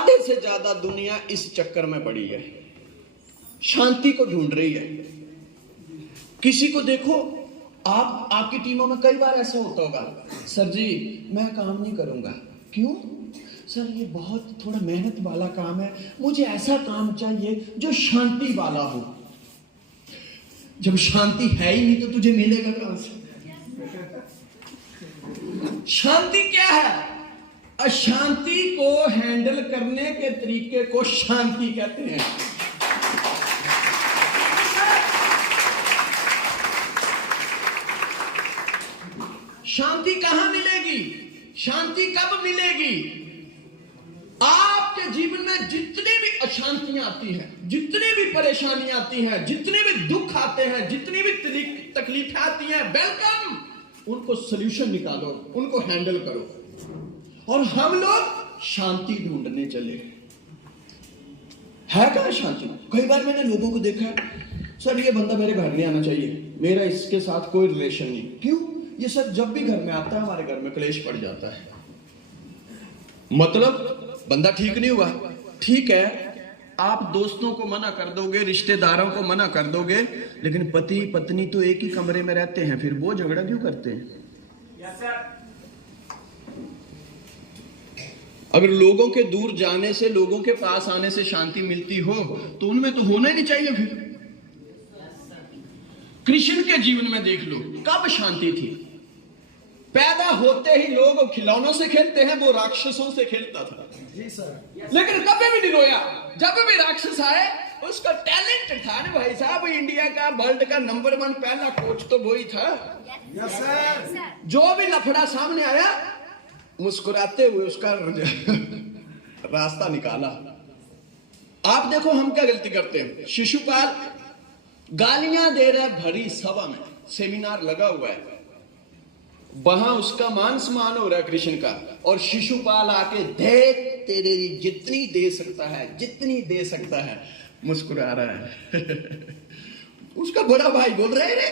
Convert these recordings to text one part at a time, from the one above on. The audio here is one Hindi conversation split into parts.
आधे से ज्यादा दुनिया इस चक्कर में पड़ी है, शांति को ढूंढ रही है। किसी को देखो, आपकी टीमों में कई बार ऐसा होता होगा, सर जी मैं काम नहीं करूंगा। क्यों? सर ये बहुत थोड़ा मेहनत वाला काम है, मुझे ऐसा काम चाहिए जो शांति वाला हो। जब शांति है ही नहीं तो तुझे मिलेगा कहां से? शांति क्या है? अशांति को हैंडल करने के तरीके को शांति कहते हैं। शांति कहां मिलेगी? शांति कब मिलेगी? आपके जीवन में जितनी भी अशांतियां आती हैं, जितनी भी परेशानियां आती हैं, जितने भी दुख आते हैं, जितनी भी तकलीफें आती हैं, वेलकम, उनको सॉल्यूशन निकालो, उनको हैंडल करो। और हम लोग शांति ढूंढने चले। है कहां शांति? कई बार मैंने लोगों को देखा है, सर ये बंदा मेरे घर नहीं आना चाहिए, मेरा इसके साथ कोई रिलेशन नहीं। क्यों? ये सर जब भी घर में आता है हमारे घर में क्लेश पड़ जाता है। मतलब बंदा ठीक नहीं हुआ। ठीक है, आप दोस्तों को मना कर दोगे, रिश्तेदारों को मना कर दोगे, लेकिन पति पत्नी तो एक ही कमरे में रहते हैं, फिर वो झगड़ा क्यों करते हैं? अगर लोगों के दूर जाने से, लोगों के पास आने से शांति मिलती हो तो उनमें तो होना ही नहीं चाहिए। फिर कृष्ण के जीवन में देख लो, कब शांति थी? पैदा होते ही लोग खिलौनों से खेलते हैं, वो राक्षसों से खेलता था जी सर, लेकिन कभी भी नहीं रोया। जब भी राक्षस आए, उसका टैलेंट था ना भाई साहब, इंडिया का वर्ल्ड का नंबर 1 पहला कोच तो वही था। Yes sir. जो भी लफड़ा सामने आया, मुस्कुराते हुए उसका रास्ता निकाला। आप देखो हम क्या गलती करते हैं। शिशुपाल गालियां दे रहा है भरी सभा में, सेमिनार लगा हुआ है, वहां उसका मान सम्मान हो रहा है कृष्ण का, और शिशुपाल आके देख तेरे जितनी दे सकता है, जितनी दे सकता है, मुस्कुरा रहा है। उसका बड़ा भाई बोल रहे रे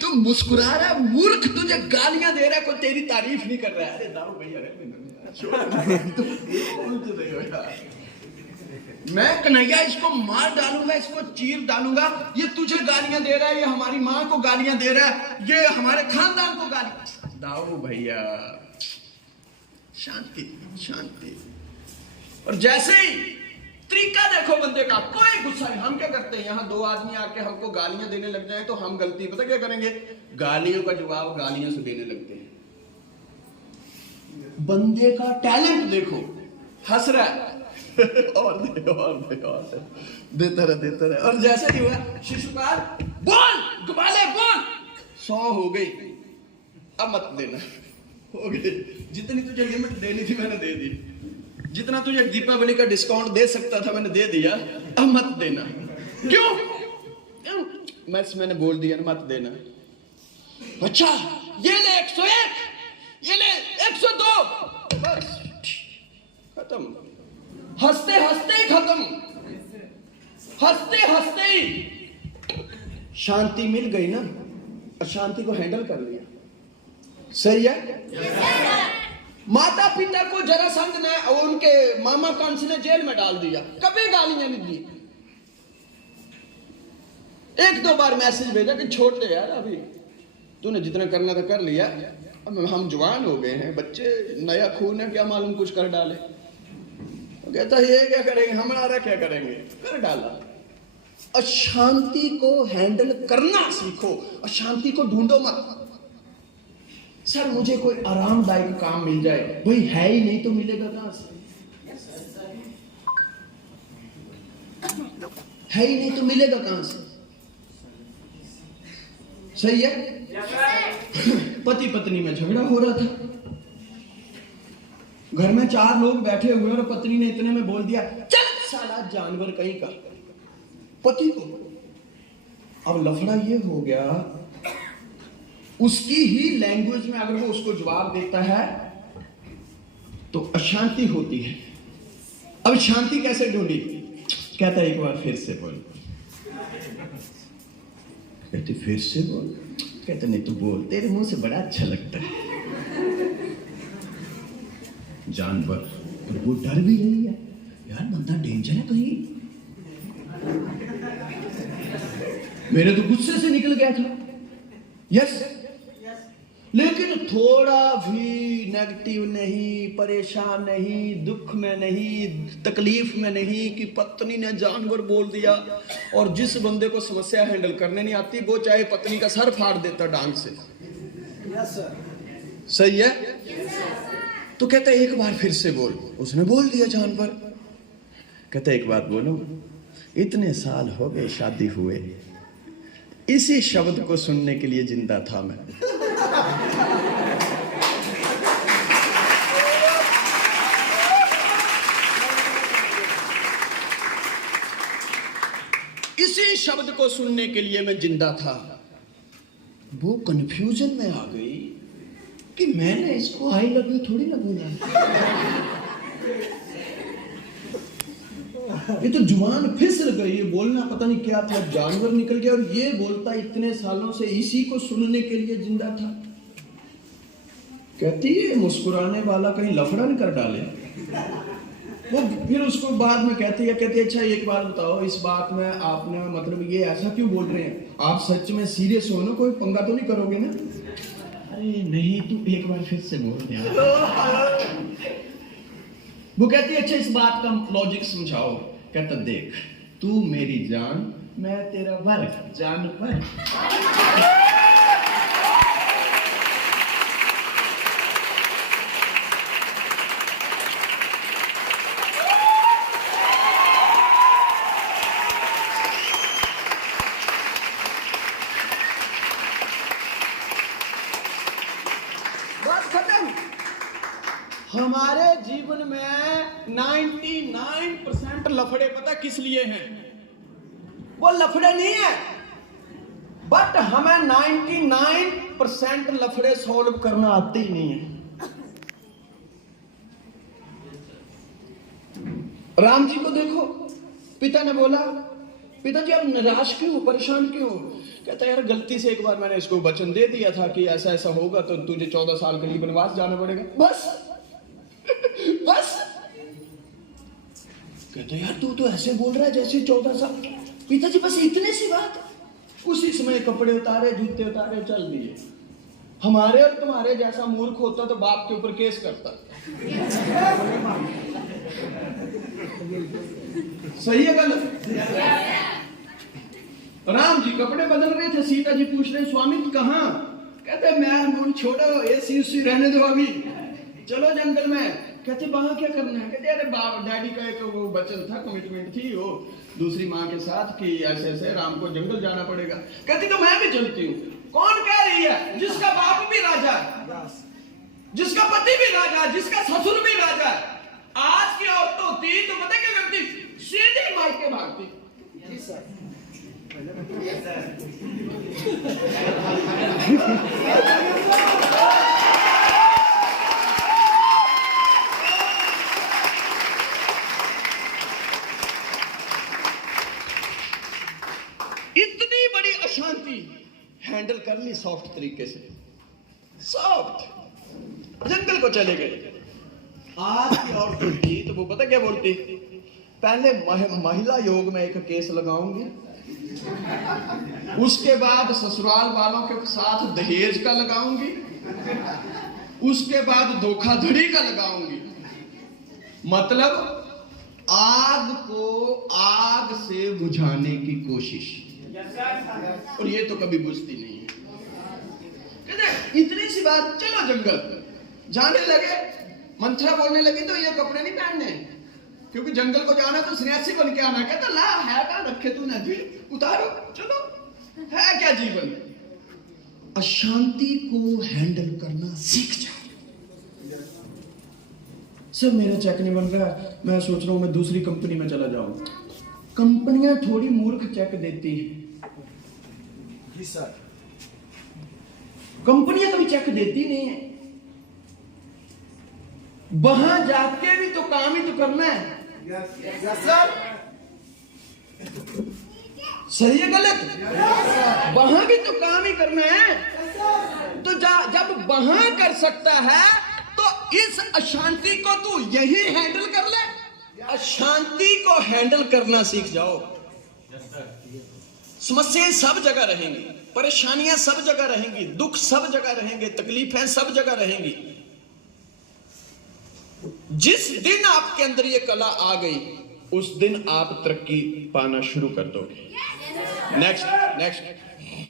तू मुस्कुरा रहा है, मूर्ख, तुझे गालियां दे रहा है, कोई तेरी तारीफ नहीं कर रहा है। अरे दारू भैया मैं कन्हैया इसको मार डालूंगा, इसको चीर डालूंगा, ये तुझे गालियां दे रहा है, ये हमारी माँ को गालियां दे रहा है, ये हमारे खानदान को गालियां। दाऊ भैया, शांति शांति। और जैसे ही तरीका देखो बंदे का, कोई गुस्सा नहीं। हम क्या करते हैं, यहाँ 2 आदमी आके हमको गालियां देने लग जाए तो हम गलती पता क्या करेंगे? गालियों का जवाब गालियों से देने लगते हैं। बंदे का टैलेंट देखो, हंस रहा है और दे, और दे, और दे, देता रहे। और जैसे ही हुआ, शिशुपाल बोल, गुबाले बोल, 100 हो गई, अब मत देना, हो गई। जितनी तुझे लिमिट देनी थी मैंने दे दी, जितना तुझे दीपावली का डिस्काउंट दे सकता था मैंने दे दिया, अब मत देना। क्यों? मैंने बोल दिया ना, मत देना। अच्छा ये ले 101, ये ले 102, बस खत्म। हंसते हंसते ही खत्म, हंसते हंसते ही शांति मिल गई ना, और शांति को हैंडल कर लिया। सही है? माता पिता को जरासंध ने, उनके मामा कंस ने जेल में डाल दिया, कभी गालियां नहीं दी। 1-2 बार मैसेज भेजा कि छोड़ दे यार, अभी तूने जितना करना था कर लिया, अब हम जवान हो गए हैं, बच्चे नया खून है, क्या मालूम कुछ कर डाले। तो कहता ये क्या करेंगे, हमारा क्या करेंगे, कर डाला। अशांति को हैंडल करना सीखो, अशांति को ढूंढो मत। सर मुझे कोई आरामदायक काम मिल जाए, भाई है ही नहीं तो मिलेगा कहां से? है ही नहीं तो मिलेगा कहां से? सही है? पति पत्नी में झगड़ा हो रहा था, घर में 4 लोग बैठे हुए और पत्नी ने इतने में बोल दिया, चल साला जानवर कहीं का, पति को। अब लफड़ा ये हो गया, उसकी ही लैंग्वेज में अगर वो उसको जवाब देता है तो अशांति होती है। अब शांति कैसे ढूंढी? कहता है एक बार फिर से बोल। कहते फिर से बोल। कहते नहीं तू बोल, तेरे मुंह से बड़ा अच्छा लगता है। जानवर, और वो डर भी रही है, यार बंदा डेंजर है कहीं। मेरे तो गुस्से से निकल गया था, यस। लेकिन थोड़ा भी नेगेटिव नहीं, परेशान नहीं, दुख में नहीं, तकलीफ में नहीं कि पत्नी ने जानवर बोल दिया। और जिस बंदे को समस्या हैंडल करने नहीं आती वो चाहे पत्नी का सर फाड़ देता डांग से। सही है। तो कहता है एक बार फिर से बोल। उसने बोल दिया जानवर। कहता है एक बात बोलो, इतने साल हो गए शादी हुए, इसी शब्द को सुनने के लिए जिंदा था मैं। इसी शब्द को सुनने के लिए मैं जिंदा था। वो कंफ्यूजन में आ गई कि मैंने इसको आई लव यू थोड़ी ना बोला। ये तो जुबान फिसल गई, बोलना पता नहीं क्या था, जानवर निकल गया और ये बोलता इतने सालों से इसी को सुनने के लिए जिंदा था। कहती है मुस्कुराने वाला कहीं लफड़ा नहीं कर डाले। वो फिर उसको बाद में कहती है अच्छा एक बार बताओ, इस बात में आपने मतलब ये ऐसा क्यों बोल रहे हैं, आप सच में सीरियस हो ना, कोई पंगा तो नहीं करोगे ना? अरे नहीं, तू एक बार फिर से बोल दे। वो कहती है अच्छा इस बात का लॉजिक समझाओ। कहता देख, तू मेरी जान, मैं तेरा वर्ग जानवर। हमारे जीवन में 99% लफड़े पता किस लिए हैं? वो लफड़े नहीं है, बट हमें 99% लफड़े सॉल्व करना आते ही नहीं है। राम जी को देखो, पिता ने बोला पिताजी आप निराश क्यों, परेशान क्यों? कहता यार गलती से एक बार मैंने इसको वचन दे दिया था कि ऐसा ऐसा होगा तो तुझे 14 साल के लिए वनवास जाना पड़ेगा, बस। कहते यार तू तो ऐसे बोल रहा है जैसे 14 साल। पिताजी बस इतने सी बात। उसी समय कपड़े उतारे, जूते उतारे, चल दिए। हमारे और तुम्हारे जैसा मूर्ख होता तो बाप के ऊपर केस करता। सही है गलत? राम जी कपड़े बदल रहे थे, सीता जी पूछ रहे स्वामी कहाँ? कहते मैं छोड़ो, एसी उसी रहने दो, अभी चलो जंगल में। कहते वहां क्या करना है? कहते अरे बाप डैडी का एक वो वचन था, कमिटमेंट थी वो दूसरी माँ के साथ कि ऐसे ऐसे राम को जंगल जाना पड़ेगा। कहती तो मैं भी चलती हूँ। कौन कह रही है? जिसका बाप भी राजा है, जिसका पति भी राजा है, जिसका ससुर भी राजा है। आज की औरत होती तो पता क्या करती? सीधी मायके भागती। इतनी बड़ी अशांति हैंडल कर ली सॉफ्ट तरीके से, सॉफ्ट। जंगल को चले गए। आज की औरतें थी तो वो पता क्या बोलती? पहले महिला योग में एक केस लगाऊंगी, उसके बाद ससुराल वालों के साथ दहेज का लगाऊंगी, उसके बाद धोखाधड़ी का लगाऊंगी। मतलब आग को आग से बुझाने की कोशिश। और ये तो कभी बुझती नहीं है। कहते इतनी सी बात, चलो जंगल जाने लगे। मंत्रा बोलने लगी तो ये कपड़े नहीं पहनने, क्योंकि जंगल को जाना तो सन्यासी बन के आना। कहता ला है क्या रखे तूने, भी उतारो, चलो, है क्या जीवन? अशांति को हैंडल करना सीख जाओ। सर मेरा चेक नहीं बन रहा, मैं सोच रहा हूं मैं दूसरी कंपनी में चला जाऊं। कंपनियां थोड़ी मूर्ख चेक देती हैं। जी सर, कंपनियां कभी चेक देती नहीं है। वहां जाके भी तो काम ही तो करना है। यस सर, सही है गलत? वहां भी तो काम ही करना है। तो जब वहां कर सकता है तो इस अशांति को तू यही हैंडल कर ले। अशांति को हैंडल करना सीख जाओ। समस्याएं सब जगह रहेंगी, परेशानियां सब जगह रहेंगी, दुख सब जगह रहेंगे, तकलीफें सब जगह रहेंगी। जिस दिन आपके अंदर ये कला आ गई, उस दिन आप तरक्की पाना शुरू कर दोगे। नेक्स्ट